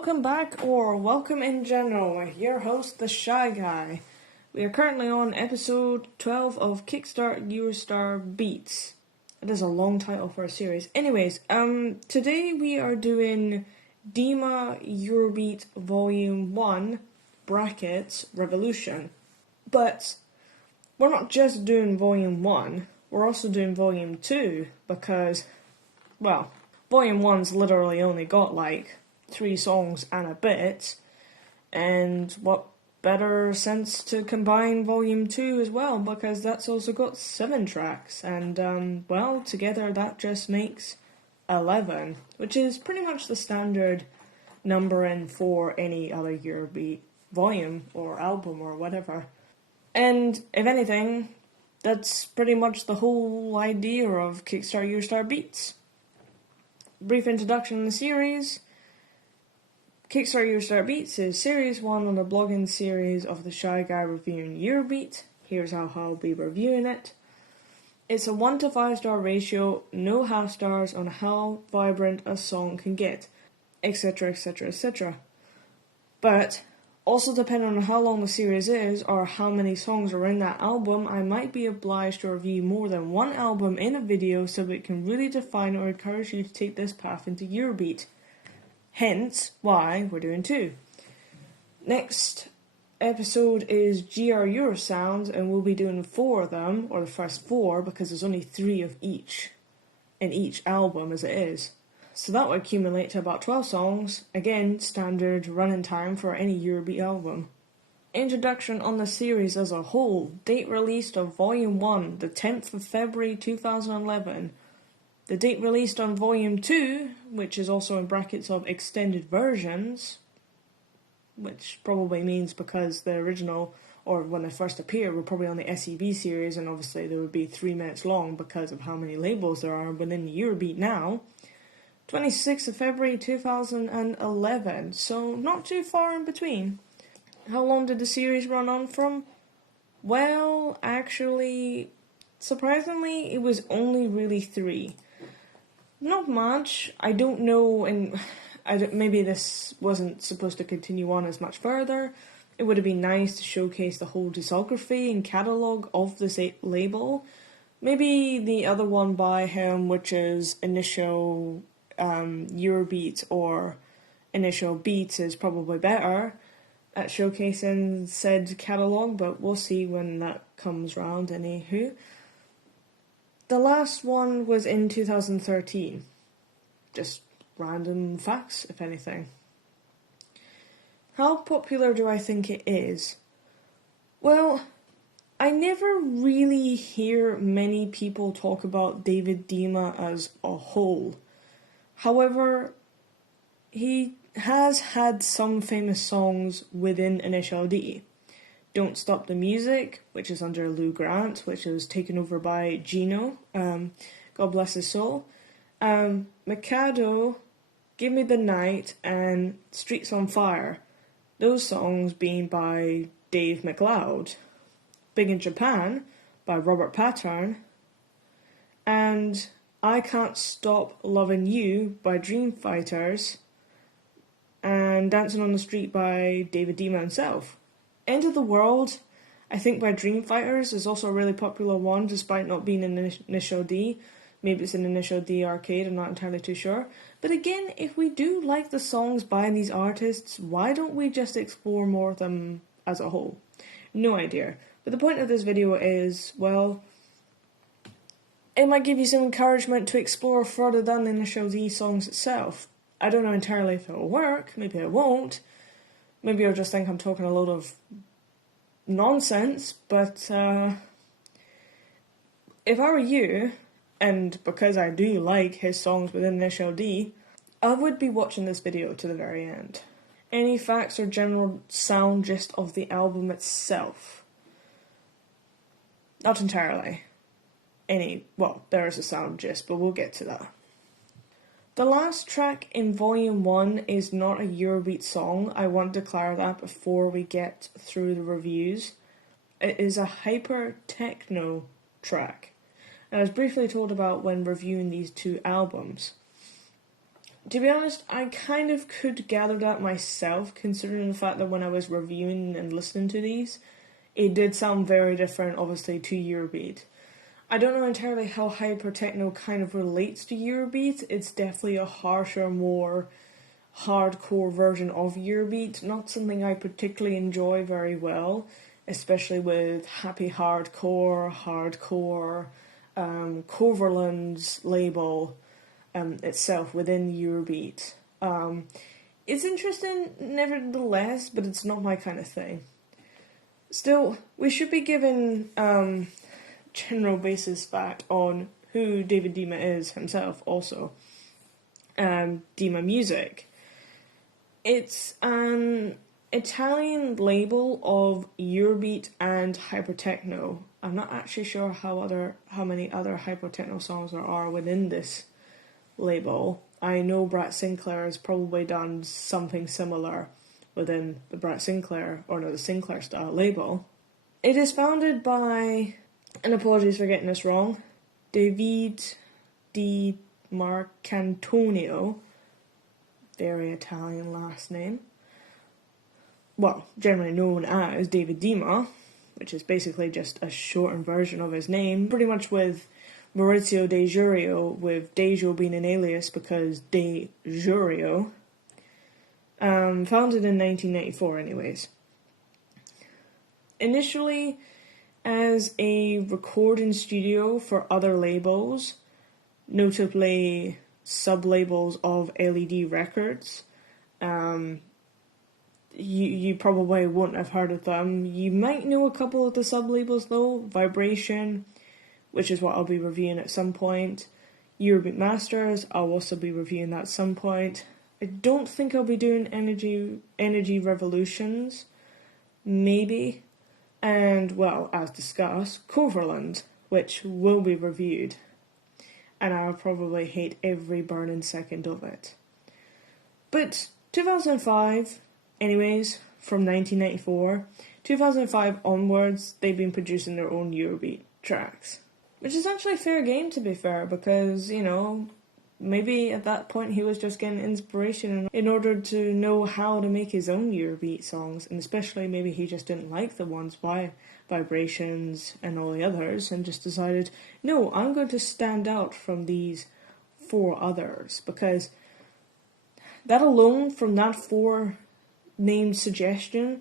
Welcome back, or welcome in general, with your host, The Shy Guy. We are currently on episode 12 of KickStart EuroStar Beats. It is a long title for a series. Anyways, today we are doing Dima Eurobeat Volume 1, brackets, Revolution. But we're not just doing Volume 1, we're also doing Volume 2, because, well, Volume 1's literally only got like 3 songs and a bit, and what better sense to combine Volume 2 as well, because that's also got 7 tracks, and well, together that just makes 11, which is pretty much the standard numbering for any other Eurobeat volume or album or whatever. And if anything, that's pretty much the whole idea of KickStart EuroStar Beats. Brief introduction in the series. KickStart EuroStar Beats is Series 1 on the blogging series of The Shy Guy reviewing Eurobeat. Here's how I'll be reviewing it. It's a 1 to 5 star ratio, no half stars on how vibrant a song can get, etc, etc, etc. But, also depending on how long the series is, or how many songs are in that album, I might be obliged to review more than one album in a video so it can really define or encourage you to take this path into Eurobeat. Hence, why we're doing 2. Next episode is GR Eurosounds, and we'll be doing 4 of them, or the first 4, because there's only 3 of each in each album as it is. So that would accumulate to about 12 songs, again, standard running time for any Eurobeat album. Introduction on the series as a whole. Date released of Volume 1, the 10th of February 2011. The date released on Volume 2, which is also in brackets of extended versions, which probably means because the original, or when they first appeared, were probably on the SEV series, and obviously they would be 3 minutes long because of how many labels there are within the Eurobeat now. 26th of February 2011, so not too far in between. How long did the series run on from? Well, actually, surprisingly, it was only really 3. Not much. I don't know, and maybe this wasn't supposed to continue on as much further. It would have been nice to showcase the whole discography and catalogue of this label. Maybe the other one by him, which is Initial Eurobeat or Initial Beats, is probably better at showcasing said catalogue, but we'll see when that comes round. Anywho, the last one was in 2013. Just random facts, if anything. How popular do I think it is? Well, I never really hear many people talk about David Dima as a whole. However, he has had some famous songs within Initial D. Don't Stop the Music, which is under Lou Grant, which was taken over by Gino, God bless his soul. Mikado, Give Me the Night, and Streets on Fire. Those songs being by Dave McLeod. Big in Japan, by Robert Pattern. And I Can't Stop Loving You by Dream Fighters, and Dancing on the Street by David Dima himself. End of the World, I think by Dream Fighters, is also a really popular one, despite not being in Initial D. Maybe it's in Initial D arcade, I'm not entirely too sure. But again, if we do like the songs by these artists, why don't we just explore more of them as a whole? No idea. But the point of this video is, well, it might give you some encouragement to explore further than the Initial D songs itself. I don't know entirely if it'll work, maybe it won't. Maybe you'll just think I'm talking a load of nonsense, but if I were you, and because I do like his songs within Initial D, I would be watching this video to the very end. Any facts or general sound gist of the album itself? Not entirely. Well, there is a sound gist, but we'll get to that. The last track in Volume 1 is not a Eurobeat song. I want to declare that before we get through the reviews. It is a hyper techno track, and I was briefly told about when reviewing these 2 albums. To be honest, I kind of could gather that myself, considering the fact that when I was reviewing and listening to these, it did sound very different, obviously, to Eurobeat. I don't know entirely how hyper-techno kind of relates to Eurobeat. It's definitely a harsher, more hardcore version of Eurobeat. Not something I particularly enjoy very well, especially with happy hardcore, Coverland's label itself within Eurobeat. It's interesting nevertheless, but it's not my kind of thing. Still, we should be given general basis fact on who David Dima is himself also. Dima Music. It's an Italian label of Eurobeat and hypertechno. I'm not actually sure how many other hypertechno songs there are within this label. I know Brett Sinclair has probably done something similar within the Brett Sinclair, or no, the Sinclair style label. It is founded by, and apologies for getting this wrong, David Di Marcantonio, very Italian last name. Well, generally known as David Dima, which is basically just a shortened version of his name, pretty much with Maurizio De Jurio, with Dejo being an alias because De Jurio. Founded in 1994 anyways. Initially as a recording studio for other labels, notably sub-labels of LED Records. You probably won't have heard of them. You might know a couple of the sub-labels though. Vibration, which is what I'll be reviewing at some point. Eurobeat Masters, I'll also be reviewing that at some point. I don't think I'll be doing Energy Revolutions. Maybe. And, well, as discussed, Coverland, which will be reviewed. And I'll probably hate every burning second of it. But 2005, anyways, from 1994, 2005 onwards, they've been producing their own Eurobeat tracks. Which is actually fair game, to be fair, because, you know, maybe at that point he was just getting inspiration in order to know how to make his own Eurobeat songs, and especially maybe he just didn't like the ones by Vibrations and all the others, and just decided, no, I'm going to stand out from these 4 others, because that alone, from that 4 named suggestion,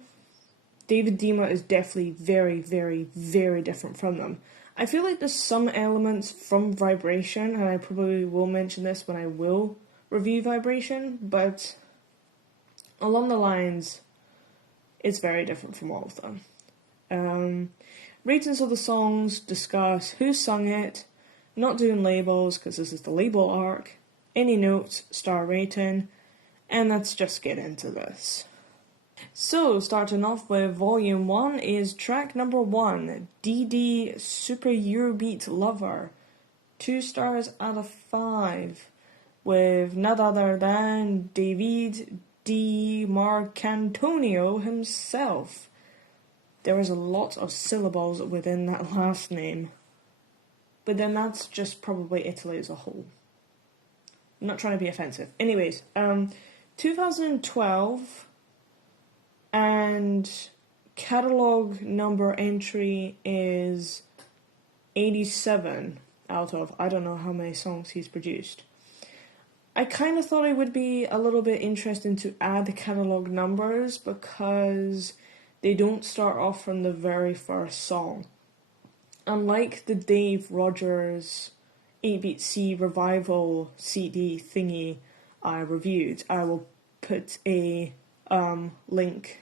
David Dima is definitely very, very, very different from them. I feel like there's some elements from Vibration, and I probably will mention this when I will review Vibration, but along the lines, it's very different from all of them. Ratings of the songs discuss who sung it, not doing labels, because this is the Label Arc, any notes, star rating, and let's just get into this. So, starting off with Volume 1 is track number 1, DD Super Eurobeat Lover. 2 stars out of 5, with none other than David Di Marcantonio himself. There is a lot of syllables within that last name, but then that's just probably Italy as a whole. I'm not trying to be offensive. Anyways, 2012... and catalogue number entry is 87 out of, I don't know how many songs he's produced. I kind of thought it would be a little bit interesting to add the catalogue numbers because they don't start off from the very first song. Unlike the Dave Rogers 8-Beat C Revival CD thingy I reviewed, I will put a link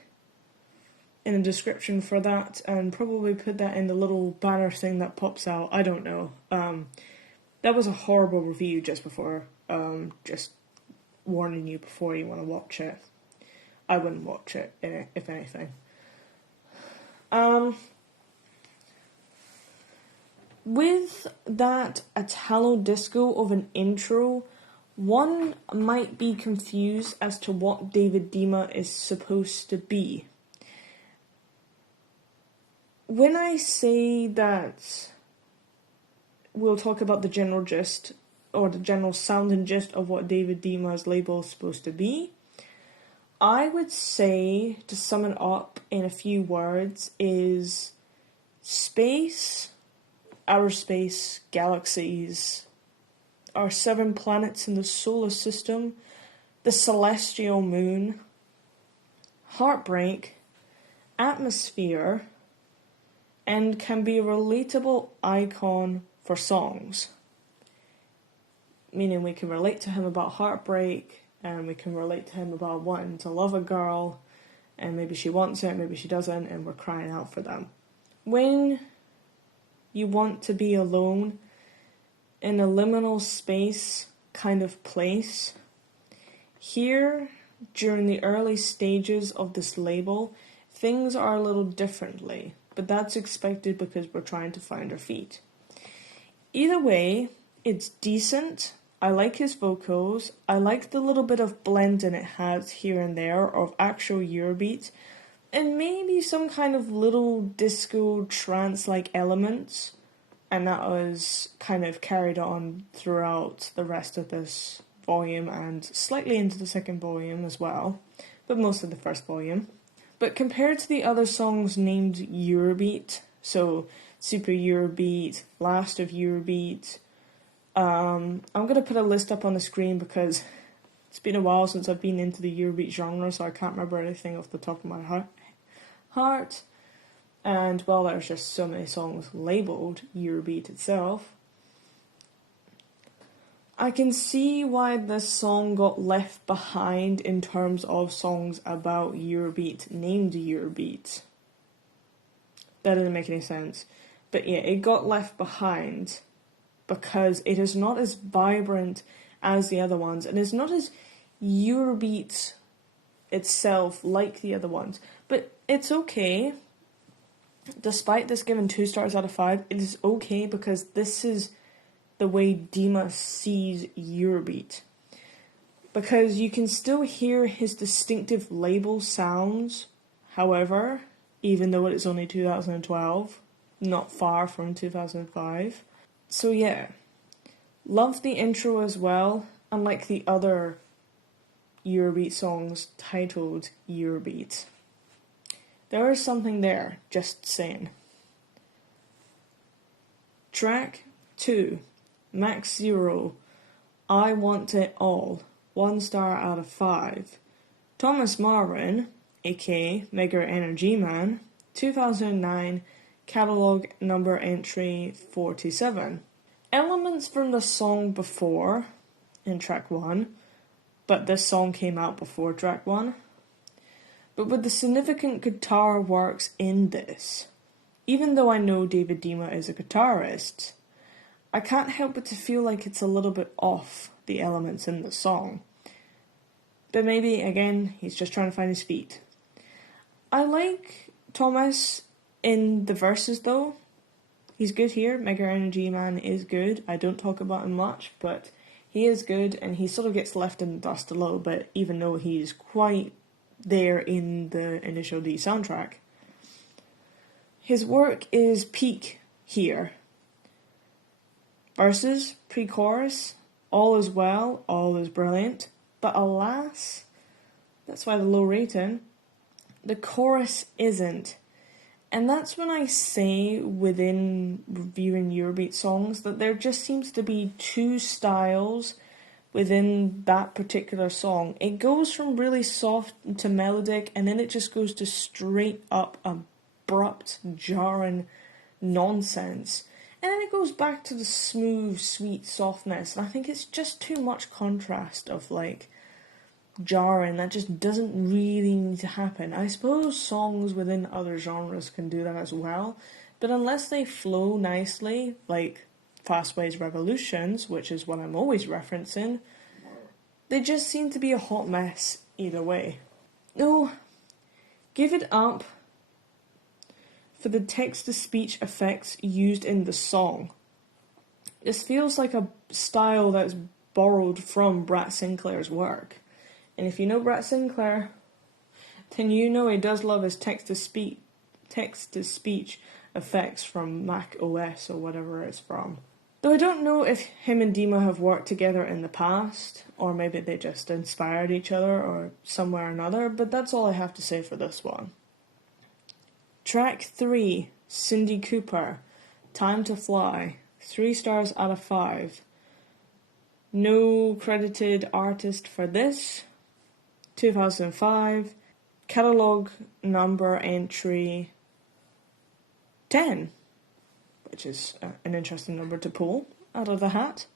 in the description for that, and probably put that in the little banner thing that pops out. I don't know. That was a horrible review just before, just warning you before you want to watch it. I wouldn't watch it, if anything. With that Italo disco of an intro, one might be confused as to what David Dima is supposed to be. When I say that we'll talk about the general gist or the general sound and gist of what David Dima's label is supposed to be, I would say, to sum it up in a few words, is space, outer space, galaxies, our 7 planets in the solar system, the celestial moon, heartbreak, atmosphere, and can be a relatable icon for songs. Meaning we can relate to him about heartbreak, and we can relate to him about wanting to love a girl, and maybe she wants it, maybe she doesn't, and we're crying out for them. When you want to be alone in a liminal space kind of place, here, during the early stages of this label, things are a little differently, but that's expected because we're trying to find our feet. Either way, it's decent. I like his vocals. I like the little bit of blending it has here and there of actual Eurobeat, and maybe some kind of little disco trance-like elements, and that was kind of carried on throughout the rest of this volume and slightly into the second volume as well, but most of the first volume. But compared to the other songs named Eurobeat, so Super Eurobeat, Last of Eurobeat, I'm going to put a list up on the screen because it's been a while since I've been into the Eurobeat genre, so I can't remember anything off the top of my heart. And well, there's just so many songs labelled Eurobeat itself. I can see why this song got left behind in terms of songs about Eurobeat, named Eurobeat. That doesn't make any sense. But yeah, it got left behind because it is not as vibrant as the other ones, and it's not as Eurobeat itself like the other ones. But it's okay. Despite this given 2 stars out of 5, it is okay because this is the way Dima sees Eurobeat. Because you can still hear his distinctive label sounds, however, even though it's only 2012, not far from 2005. So yeah, love the intro as well, unlike the other Eurobeat songs titled Eurobeat. There is something there, just saying. Track 2, Max Zero, I Want It All, 1 star out of 5. Thomas Marvin, aka Mega Energy Man, 2009, catalogue number entry 47. Elements from the song before, in track 1, but this song came out before track 1. But with the significant guitar works in this, even though I know David Dima is a guitarist, I can't help but to feel like it's a little bit off the elements in the song. But maybe, again, he's just trying to find his feet. I like Thomas in the verses though. He's good here. Mega Energy Man is good. I don't talk about him much, but he is good, and he sort of gets left in the dust a little bit, even though he's quite there in the initial D soundtrack. His work is peak here. Verses, pre-chorus, all is well, all is brilliant, but alas, that's why the low rating, the chorus isn't. And that's when I say within reviewing Eurobeat songs that there just seems to be 2 styles within that particular song. It goes from really soft to melodic, and then it just goes to straight up abrupt, jarring nonsense. And then it goes back to the smooth, sweet softness. And I think it's just too much contrast of like jarring that just doesn't really need to happen. I suppose songs within other genres can do that as well, but unless they flow nicely, like Fastway's Revolutions, which is what I'm always referencing, they just seem to be a hot mess either way. No, give it up for the text-to-speech effects used in the song. This feels like a style that's borrowed from Brad Sinclair's work. And if you know Brad Sinclair, then you know he does love his text-to-speech effects from Mac OS or whatever it's from. Though I don't know if him and Dima have worked together in the past, or maybe they just inspired each other or somewhere or another, but that's all I have to say for this one. Track 3, Cindy Cooper, Time to Fly, 3 stars out of 5. No credited artist for this. 2005, catalogue number entry 10, which is an interesting number to pull out of the hat.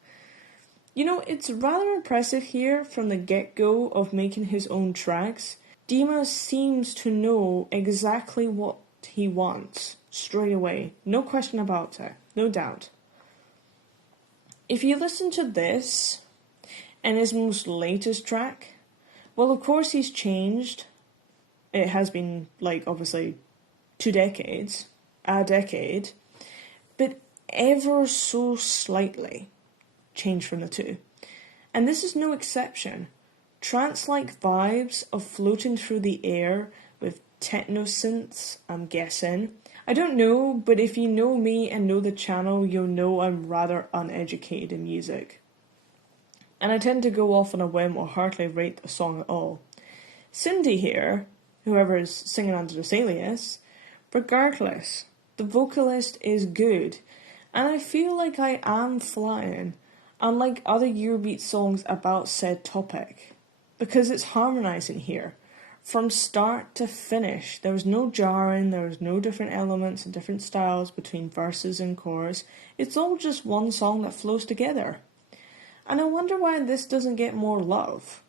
You know, it's rather impressive here from the get-go of making his own tracks. Dima seems to know exactly what he wants straight away. No question about it. No doubt. If you listen to this and his most latest track, well, of course he's changed. It has been, like, obviously 2 decades, a decade, but ever so slightly changed from the two. And this is no exception. Trance-like vibes of floating through the air with techno synths, I'm guessing. I don't know, but if you know me and know the channel, you'll know I'm rather uneducated in music. And I tend to go off on a whim or hardly rate the song at all. Cindy here, whoever is singing under this alias, regardless, the vocalist is good, and I feel like I am flying, unlike other Eurobeat songs about said topic, because it's harmonising here. From start to finish, there was no jarring, there was no different elements and different styles between verses and chorus. It's all just one song that flows together. And I wonder why this doesn't get more love,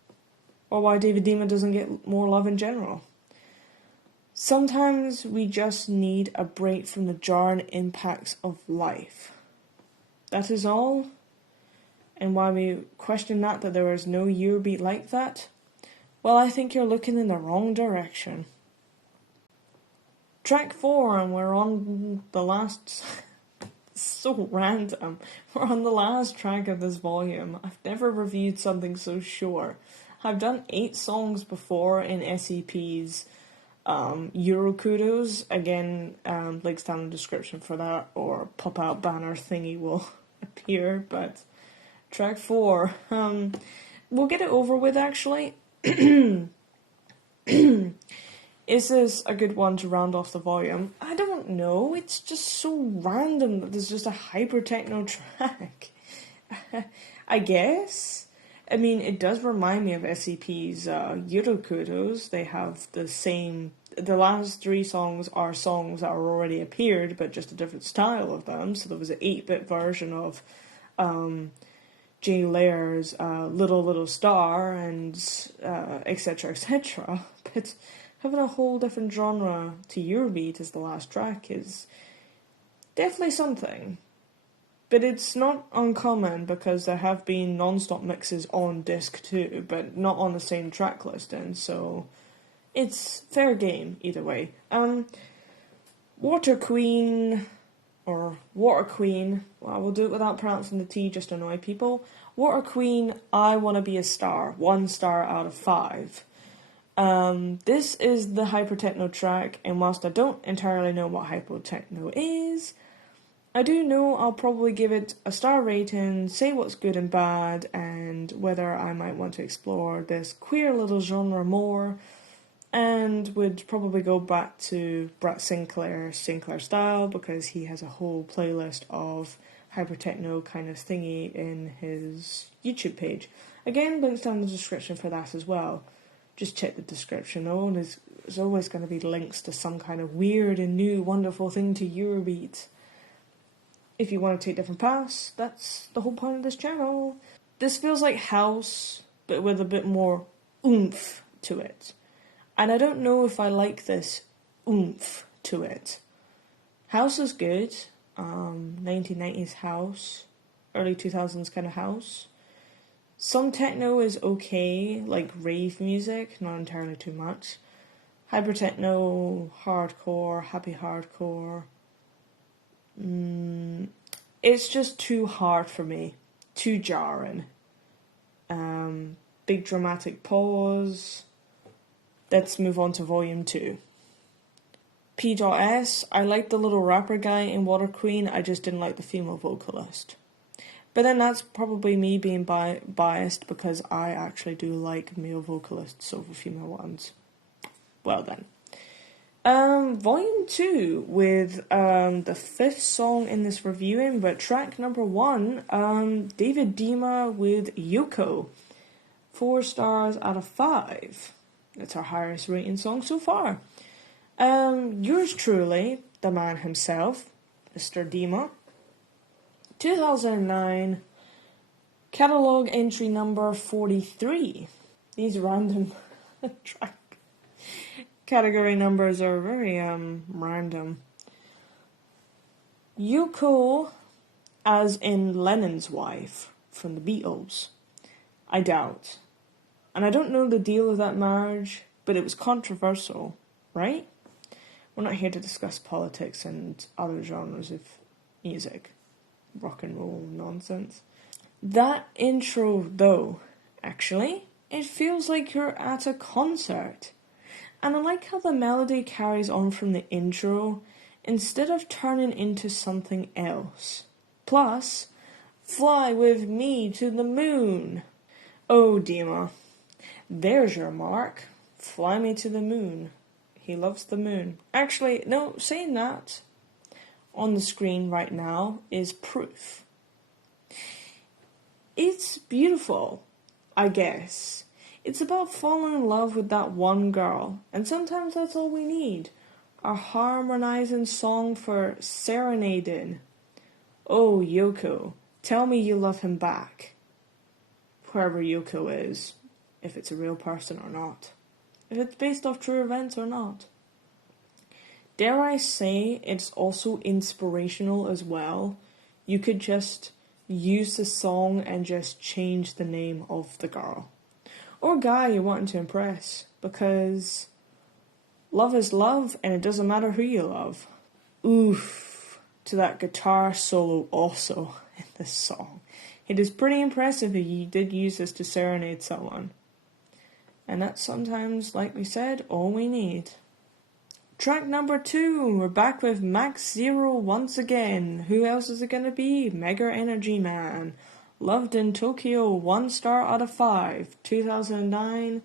or why David Dima doesn't get more love in general. Sometimes we just need a break from the jarring impacts of life. That is all. And why we question that there is no Eurobeat like that, well, I think you're looking in the wrong direction. Track 4, and we're on the last... so random. We're on the last track of this volume. I've never reviewed something so short. I've done 8 songs before in SEP's Eurokudos. Again, links down in the description for that, or pop-out banner thingy will appear, but track 4, we'll get it over with actually. Is this a good one to round off the volume? I don't know, it's just so random that there's just a hyper techno track. I guess. I mean, it does remind me of SEP's Eurokudos. They have the last 3 songs are songs that are already appeared, but just a different style of them. So there was an 8-bit version of Jay Lair's Little Star and etc. etc. But having a whole different genre to Eurobeat as the last track is definitely something. But it's not uncommon because there have been non-stop mixes on disc too, but not on the same track listing, so it's fair game either way. Water Queen, or Water Queen, well, I will do it without pronouncing the T just to annoy people. Water Queen, I Want to Be a Star, 1 star out of 5. This is the hypertechno track, and whilst I don't entirely know what hypertechno is, I do know I'll probably give it a star rating, say what's good and bad, and whether I might want to explore this queer little genre more, and would probably go back to Brett Sinclair style, because he has a whole playlist of hypertechno kind of thingy in his YouTube page. Again, links down in the description for that as well. Just check the description though, and there's always going to be links to some kind of weird and new wonderful thing to Eurobeat. If you want to take different paths, that's the whole point of this channel. This feels like house, but with a bit more oomph to it. And I don't know if I like this oomph to it. House is good. 1990s house. Early 2000s kind of house. Some techno is okay, like rave music, not entirely too much. Hypertechno, hardcore, happy hardcore. It's just too hard for me. Too jarring. Big dramatic pause. Let's move on to volume 2. P.S. I liked the little rapper guy in Water Queen, I just didn't like the female vocalist. But then that's probably me being biased because I actually do like male vocalists over female ones. Well then. Volume 2 with the 5th song in this reviewing, but track number 1, David Dima with Yoko. 4 stars out of 5. That's our highest rating song so far. Yours truly, the man himself, Mr. Dima. 2009, catalogue entry number 43. These random track category numbers are very random. Yoko, as in Lennon's wife from the Beatles. I doubt. And I don't know the deal of that marriage, but it was controversial, right? We're not here to discuss politics and other genres of music. Rock and roll nonsense. That intro, though, actually, it feels like you're at a concert. And I like how the melody carries on from the intro instead of turning into something else. Plus, fly with me to the moon. Oh, Dima, there's your mark. Fly me to the moon. He loves the moon. Actually, no, saying that on the screen right now is proof. It's beautiful, I guess. It's about falling in love with that one girl, and sometimes that's all we need. A harmonizing song for serenading. Oh, Yoko, tell me you love him back. Whoever Yoko is, if it's a real person or not. If it's based off true events or not. Dare I say it's also inspirational as well. You could just use the song and just change the name of the girl. Or guy you're wanting to impress. Because love is love and it doesn't matter who you love. Oof. To that guitar solo also in this song. It is pretty impressive that you did use this to serenade someone. And that's sometimes, like we said, all we need. Track number 2, we're back with Max Zero once again. Who else is it going to be? Mega Energy Man. Loved in Tokyo, 1 star out of 5. 2009,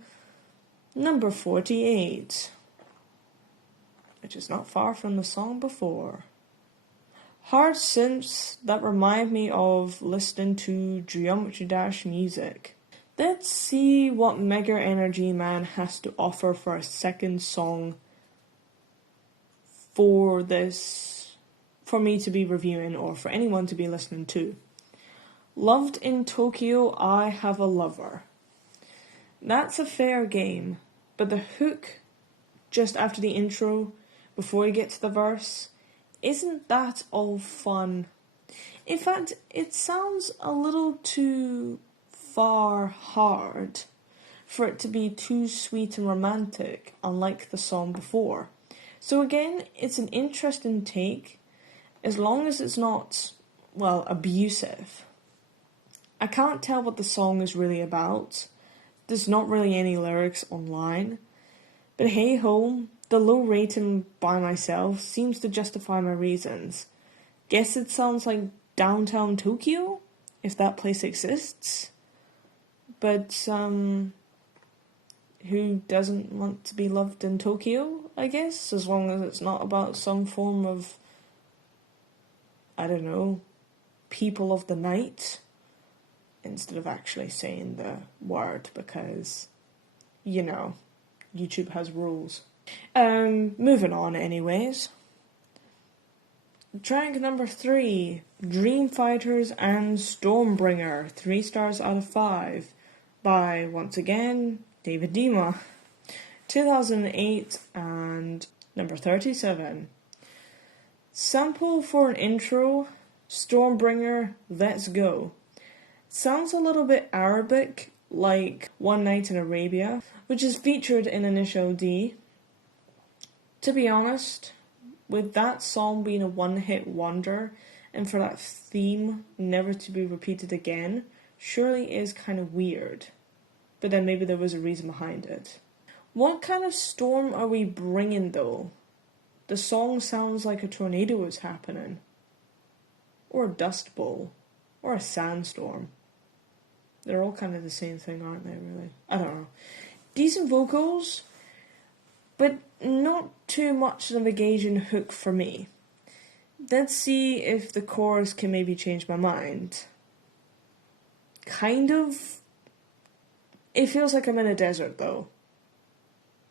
number 48. Which is not far from the song before. Hard synths that remind me of listening to Geometry Dash music. Let's see what Mega Energy Man has to offer for a second song for this, for me to be reviewing or for anyone to be listening to. Loved in Tokyo, I Have a Lover. That's a fair game, but the hook just after the intro, before you get to the verse, isn't that all fun? In fact, it sounds a little too far hard for it to be too sweet and romantic, unlike the song before. So again, it's an interesting take, as long as it's not, well, abusive. I can't tell what the song is really about. There's not really any lyrics online. But hey ho, the low rating by myself seems to justify my reasons. Guess it sounds like downtown Tokyo, if that place exists. But, who doesn't want to be loved in Tokyo, I guess, as long as it's not about some form of, I don't know, people of the night, instead of actually saying the word, because, you know, YouTube has rules. Moving on anyways. Track number 3, Dream Fighters and Stormbringer, 3 stars out of 5, by, once again, David Dima. 2008 and number 37. Sample for an intro, Stormbringer, Let's Go. Sounds a little bit Arabic, like One Night in Arabia, which is featured in Initial D. To be honest, with that song being a one-hit wonder, and for that theme never to be repeated again, surely is kind of weird. But then maybe there was a reason behind it. What kind of storm are we bringing though? The song sounds like a tornado is happening. Or a dust bowl. or a sandstorm. They're all kind of the same thing, aren't they, really? I don't know. Decent vocals, but not too much of a gauging hook for me. Let's see if the chorus can maybe change my mind. Kind of. It feels like I'm in a desert, though.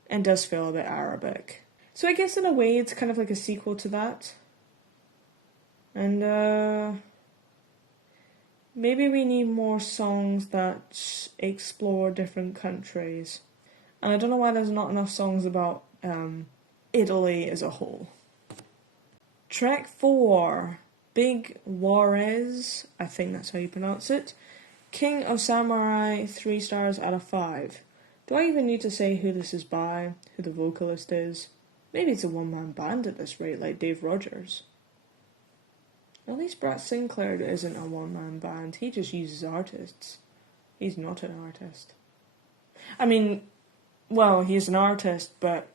And does feel a bit Arabic. So I guess in a way it's kind of like a sequel to that. And, maybe we need more songs that explore different countries. And I don't know why there's not enough songs about Italy as a whole. Track 4, Big Juarez, I think that's how you pronounce it. King of Samurai, 3 stars out of 5. Do I even need to say who this is by, who the vocalist is? Maybe it's a one-man band at this rate, like Dave Rogers. At least Brett Sinclair isn't a one-man band. He just uses artists. He's not an artist. I mean, well, he's an artist, but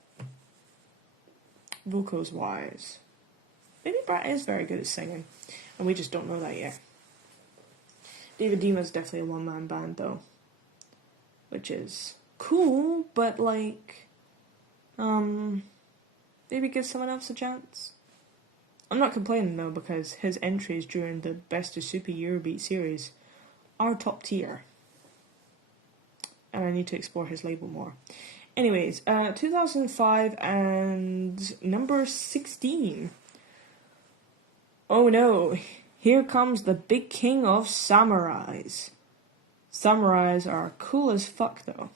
vocals-wise, maybe Brett is very good at singing, and we just don't know that yet. David Dima's definitely a one-man band, though, which is cool, but, like, maybe give someone else a chance. I'm not complaining, though, because his entries during the Best of Super Eurobeat series are top tier. And I need to explore his label more. Anyways, 2005 and number 16. Oh no, here comes the big king of samurais. Samurais are cool as fuck, though.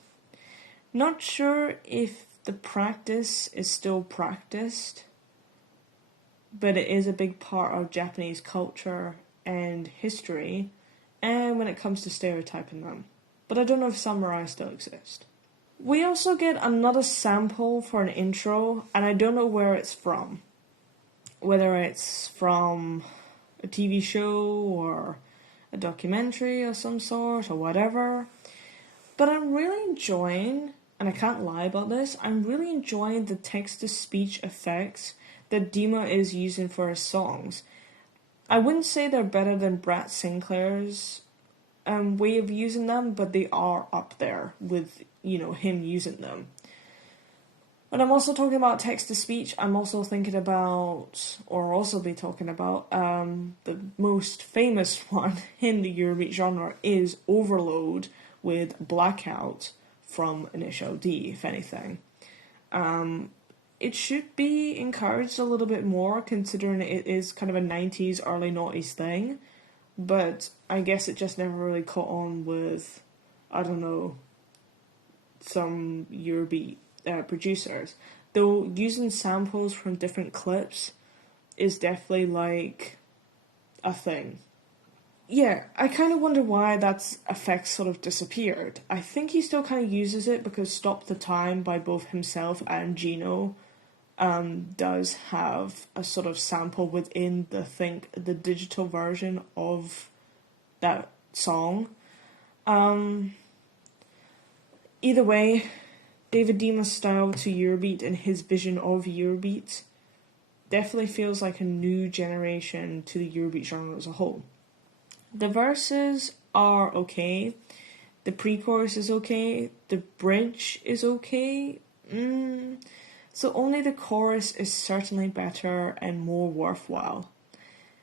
Not sure if the practice is still practiced, but it is a big part of Japanese culture and history, and when it comes to stereotyping them. But I don't know if samurai still exist. We also get another sample for an intro, and I don't know where it's from. Whether it's from a TV show or a documentary of some sort or whatever. But I'm really enjoying, and I can't lie about this, I'm really enjoying the text-to-speech effects that Dima is using for his songs. I wouldn't say they're better than Brett Sinclair's way of using them, but they are up there with, him using them. When I'm also talking about text-to-speech, I'm also thinking about, or also be talking about, the most famous one in the Eurobeat genre is Overload with Blackout from Initial D, if anything. It should be encouraged a little bit more, considering it is kind of a 90s, early 90s thing. But I guess it just never really caught on with, I don't know, some Eurobeat producers. Though using samples from different clips is definitely like a thing. Yeah, I kind of wonder why that effect sort of disappeared. I think he still kind of uses it because Stop the Time by both himself and Gino does have a sort of sample within the digital version of that song. Either way, David Dima's style to Eurobeat and his vision of Eurobeat definitely feels like a new generation to the Eurobeat genre as a whole. The verses are okay, the pre-chorus is okay, the bridge is okay, so only the chorus is certainly better and more worthwhile.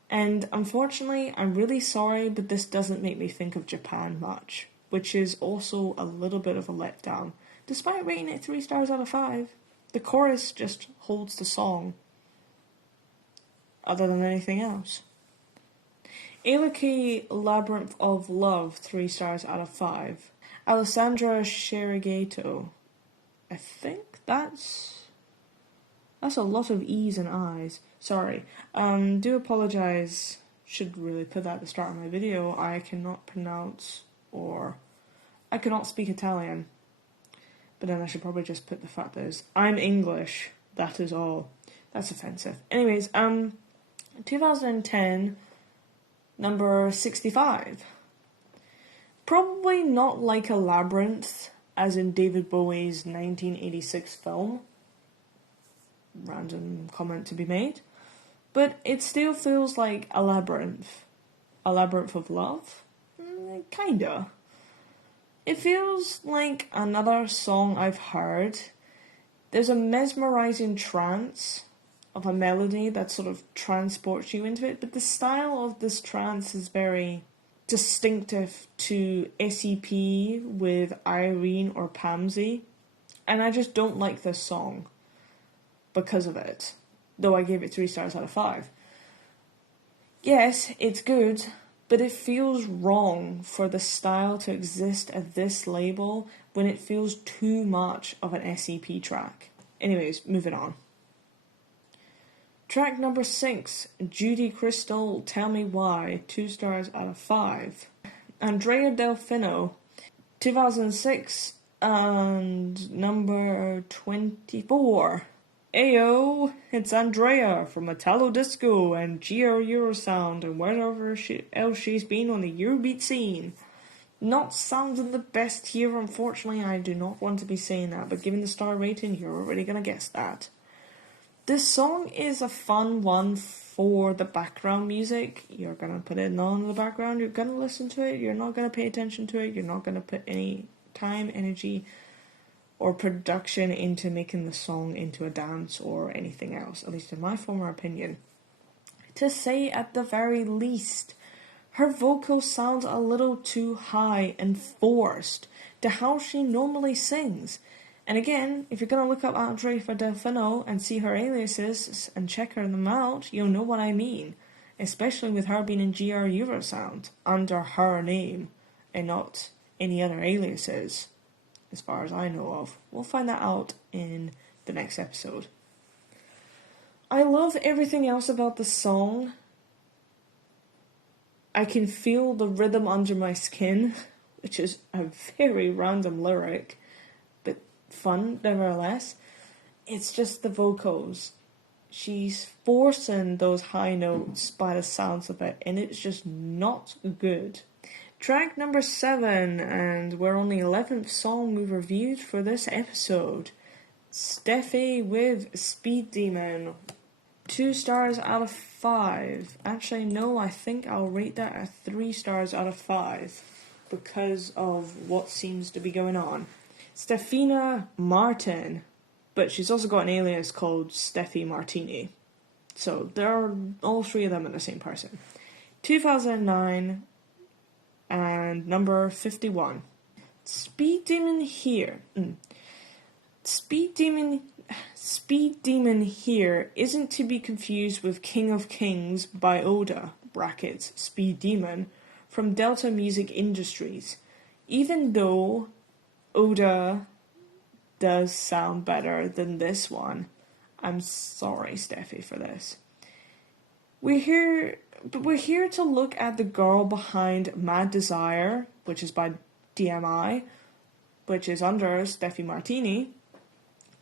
And unfortunately, I'm really sorry, but this doesn't make me think of Japan much, which is also a little bit of a letdown. Despite rating it 3 stars out of 5, the chorus just holds the song, other than anything else. Alaki Labyrinth of Love, 3 stars out of 5. Alessandra Sherigato, I think that's a lot of E's and I's. Sorry. Do apologise. Should really put that at the start of my video. I cannot speak Italian. But then I should probably just put the fact that I'm English. That is all. That's offensive. Anyways, 2010, number 65. Probably not like a labyrinth, as in David Bowie's 1986 film. Random comment to be made. But it still feels like a labyrinth. A Labyrinth of Love? Kinda. It feels like another song I've heard. There's a mesmerizing trance of a melody that sort of transports you into it, but the style of this trance is very distinctive to SEP with Irene or Pamsy, and I just don't like this song because of it, though I gave it 3 stars out of 5. Yes, it's good, but it feels wrong for the style to exist at this label when it feels too much of an SEP track. Anyways, moving on. Track number 6, Judy Crystal, Tell Me Why, 2 stars out of 5. Andrea Delfino, 2006, and number 24. Ayo, it's Andrea from Italo Disco and GR Eurosound and wherever else she's been on the Eurobeat scene. Not sounding the best here, unfortunately. I do not want to be saying that, but given the star rating, you're already going to guess that. This song is a fun one for the background music. You're going to put it on in the background, you're going to listen to it, you're not going to pay attention to it, you're not going to put any time, energy, or production into making the song into a dance or anything else, at least in my former opinion. To say at the very least, her vocal sounds a little too high and forced to how she normally sings. And again, if you're going to look up Andrea Delfino and see her aliases and check them out, you'll know what I mean. Especially with her being in GR Eurosound, under her name, and not any other aliases, as far as I know of. We'll find that out in the next episode. I love everything else about the song. I can feel the rhythm under my skin, which is a very random lyric, but fun nevertheless. It's just the vocals. She's forcing those high notes by the sounds of it, and it's just not good. Track number 7, and we're on the 11th song we've reviewed for this episode. Steffi with Speed Demon. 2 stars out of 5. Actually, no, I think I'll rate that at 3 stars out of 5 because of what seems to be going on. Stefina Martin, but she's also got an alias called Steffi Martini. So there are all 3 of them are the same person. 2009 and number 51. Speed Demon here. Speed Demon here isn't to be confused with King of Kings by Oda, brackets, Speed Demon, from Delta Music Industries. Even though Oda does sound better than this one, I'm sorry, Steffi, for this. We're here to look at the girl behind Mad Desire, which is by DMI, which is under Steffi Martini,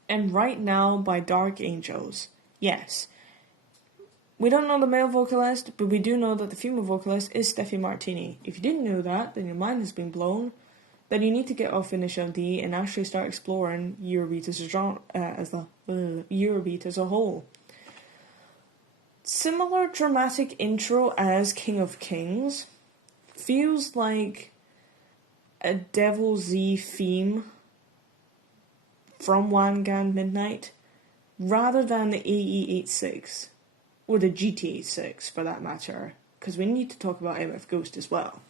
and Right Now by Dark Angels. Yes. We don't know the male vocalist, but we do know that the female vocalist is Steffi Martini. If you didn't know that, then your mind has been blown. Then you need to get off Initial D and actually start exploring Eurobeat as a genre, Eurobeat as a whole. Similar dramatic intro as King of Kings. Feels like a Devil Z theme from Wangan Midnight, rather than the AE86, or the GT86 for that matter, because we need to talk about MF Ghost as well.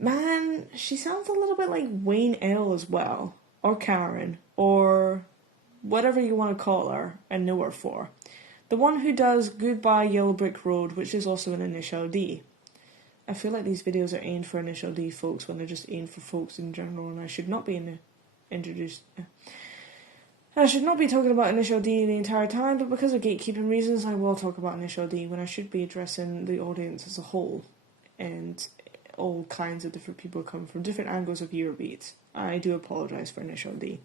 Man, she sounds a little bit like Wayne L as well, or Karen, or whatever you want to call her and know her for. The one who does Goodbye Yellow Brick Road, which is also an Initial D. I feel like these videos are aimed for Initial D folks when they're just aimed for folks in general, and I should not be I should not be talking about Initial D the entire time, but because of gatekeeping reasons, I will talk about Initial D when I should be addressing the audience as a whole, and all kinds of different people come from different angles of Eurobeat. I do apologise for Initial D.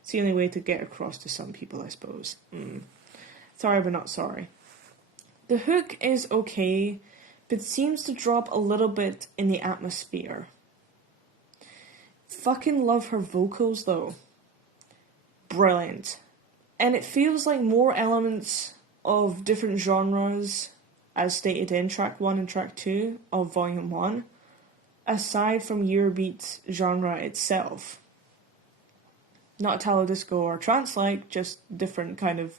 It's the only way to get across to some people, I suppose. Sorry, but not sorry. The hook is okay, but seems to drop a little bit in the atmosphere. Fucking love her vocals though. Brilliant. And it feels like more elements of different genres as stated in track 1 and track 2 of volume 1, aside from Eurobeat's genre itself. Not Italo disco or trance-like, just different kind of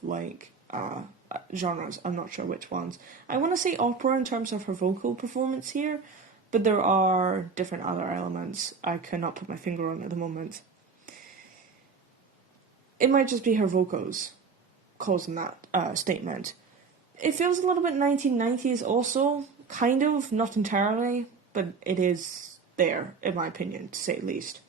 genres. I'm not sure which ones. I want to say opera in terms of her vocal performance here, but there are different other elements I cannot put my finger on at the moment. It might just be her vocals causing that statement. It feels a little bit 1990s also, kind of, not entirely, but it is there, in my opinion, to say the least.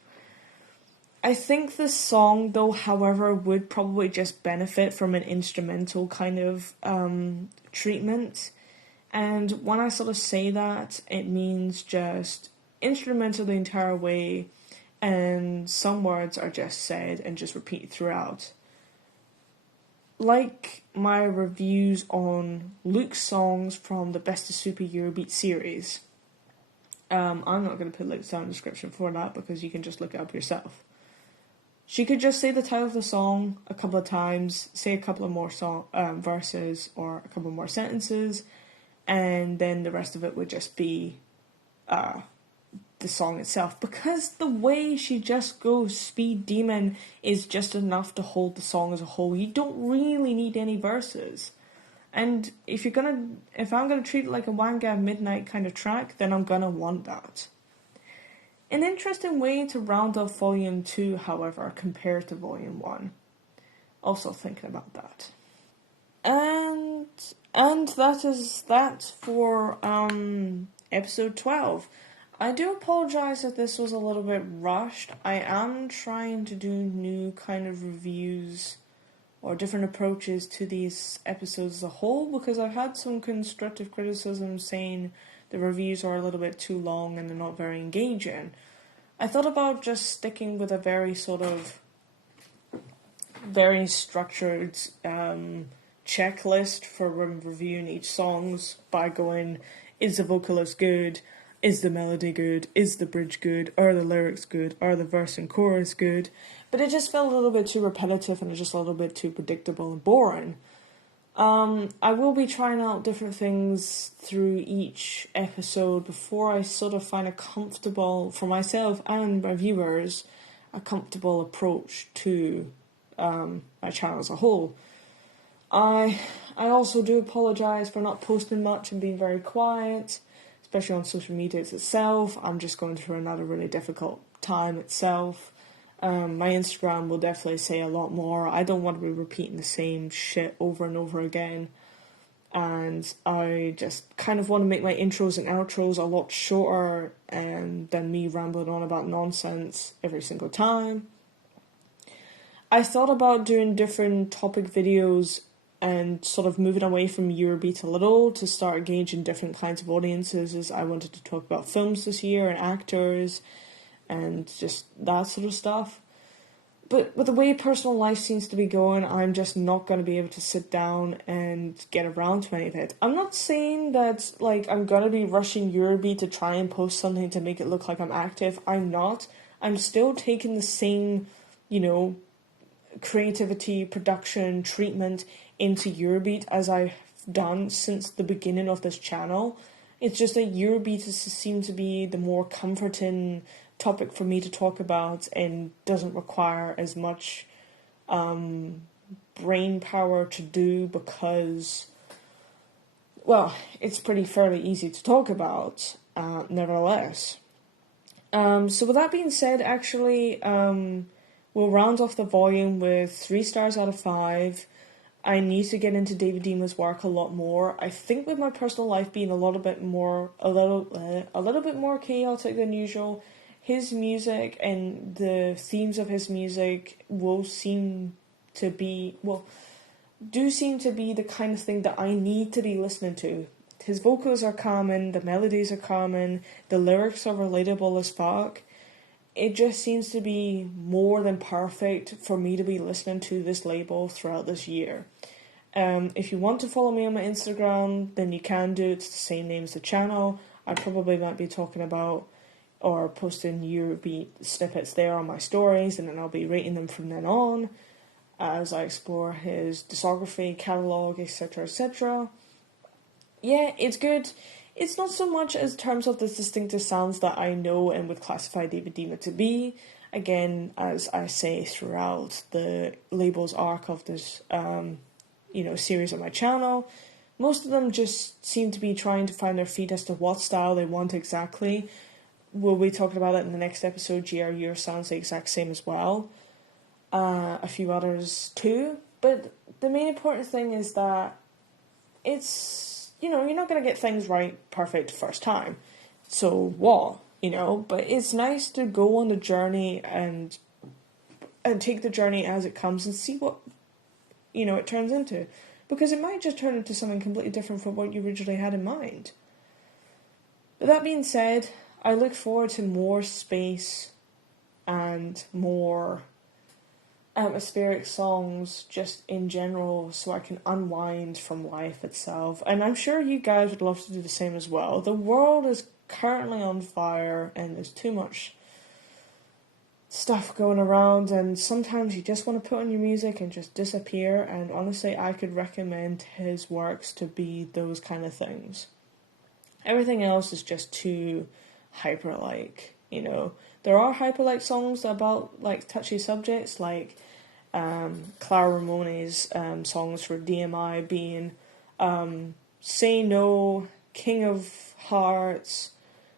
I think this song, though, however, would probably just benefit from an instrumental kind of treatment. And when I sort of say that, it means just instrumental the entire way, and some words are just said and just repeated throughout. Like my reviews on Luke's songs from the Best of Super Eurobeat series. I'm not going to put links down in the description for that because you can just look it up yourself. She could just say the title of the song a couple of times, say a couple of more verses or a couple more sentences, and then the rest of it would just be the song itself. Because the way she just goes speed demon is just enough to hold the song as a whole. You don't really need any verses. And if I'm gonna treat it like a Wanga Midnight kind of track, then I'm gonna want that. An interesting way to round off Volume 2, however, compared to Volume 1. Also thinking about that. And that is that for episode 12. I do apologise if this was a little bit rushed. I am trying to do new kind of reviews or different approaches to these episodes as a whole, because I've had some constructive criticism saying the reviews are a little bit too long and they're not very engaging. I thought about just sticking with a very sort of very structured checklist for reviewing each songs by going, is the vocalist good? Is the melody good? Is the bridge good? Are the lyrics good? Are the verse and chorus good? But it just felt a little bit too repetitive and just a little bit too predictable and boring. I will be trying out different things through each episode before I sort of find a comfortable, for myself and my viewers, a comfortable approach to my channel as a whole. I also do apologise for not posting much and being very quiet, especially on social media itself. I'm just going through another really difficult time itself. My Instagram will definitely say a lot more. I don't want to be repeating the same shit over and over again. And I just kind of want to make my intros and outros a lot shorter than me rambling on about nonsense every single time. I thought about doing different topic videos and sort of moving away from Eurobeat a little to start engaging different kinds of audiences, as I wanted to talk about films this year and actors and just that sort of stuff. But with the way personal life seems to be going, I'm just not going to be able to sit down and get around to any of it. I'm not saying that I'm going to be rushing Eurobeat to try and post something to make it look like I'm active. I'm not. I'm still taking the same, creativity, production, treatment into Eurobeat as I've done since the beginning of this channel. It's just that Eurobeat seems to be the more comforting topic for me to talk about and doesn't require as much brain power to do because, well, it's fairly easy to talk about, nevertheless. So with that being said, actually, we'll round off the volume with 3 stars out of 5. I need to get into David Dima's work a lot more. I think with my personal life being a little bit more chaotic than usual, his music and the themes of his music do seem to be the kind of thing that I need to be listening to. His vocals are common, the melodies are common, the lyrics are relatable as fuck. It just seems to be more than perfect for me to be listening to this label throughout this year. If you want to follow me on my Instagram, then you can do it. It's the same name as the channel. I probably might be talking about or posting Eurobeat snippets there on my stories, and then I'll be rating them from then on as I explore his discography, catalogue, etc., etc. Yeah, it's good. It's not so much as terms of the distinctive sounds that I know and would classify David Dima to be. Again, as I say throughout the Labels Arc of this, series on my channel, most of them just seem to be trying to find their feet as to what style they want exactly. We'll be talking about it in the next episode. GR sounds the exact same as well. A few others too. But the main important thing is that it's, you're not going to get things right perfect first time. So what? But it's nice to go on the journey and take the journey as it comes and see what, it turns into. Because it might just turn into something completely different from what you originally had in mind. But that being said, I look forward to more space and more atmospheric songs just in general, so I can unwind from life itself. And I'm sure you guys would love to do the same as well. The world is currently on fire and there's too much stuff going around, and sometimes you just want to put on your music and just disappear. And honestly, I could recommend his works to be those kind of things. Everything else is just too hyper-like, There are hyper-like songs about touchy subjects, like Clara Ramone's songs for DMI being Say No, King of Hearts,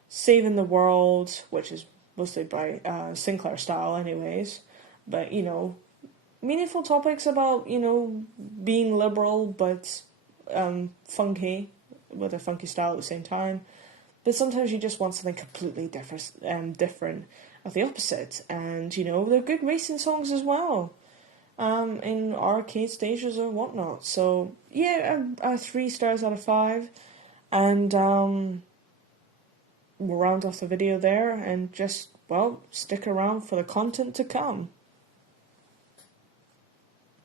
Saving the World, which is mostly by Sinclair style anyways, but meaningful topics about being liberal but funky, with a funky style at the same time. But sometimes you just want something completely different of the opposite. And, there are good racing songs as well, in arcade stages or whatnot. So, yeah, 3 stars out of 5. And we'll round off the video there and just, stick around for the content to come.